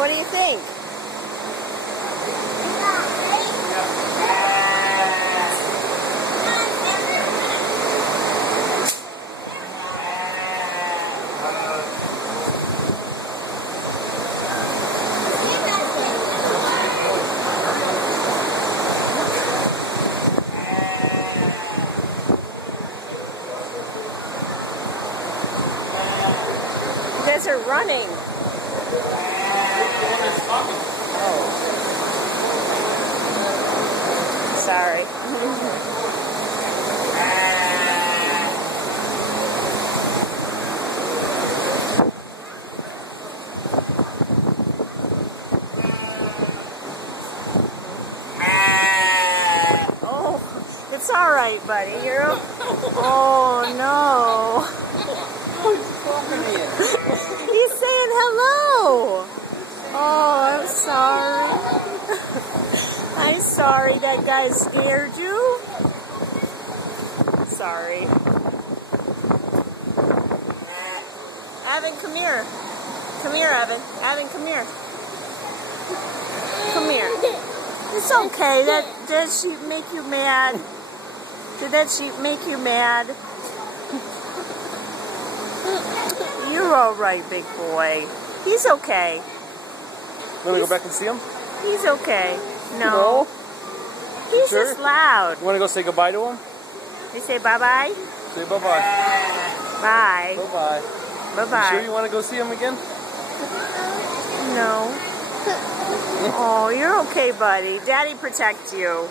What do you think? You guys are running. Oh. Sorry. Oh, it's all right, buddy. You're. Oh no. He's saying hello. Oh, I'm sorry. I'm sorry that guy scared you. Sorry. Evan, come here. Come here, Evan. Evan, come here. Come here. It's okay. Did sheep make you mad? Did that sheep make you mad? You're all right, big boy. He's okay. Want to go back and see him? He's okay. No. He's sure? just loud. You want to go say goodbye to him? You say bye-bye? Say bye-bye. Bye. Bye-bye. Bye-bye. You sure you want to go see him again? No. Oh, you're okay, buddy. Daddy protects you.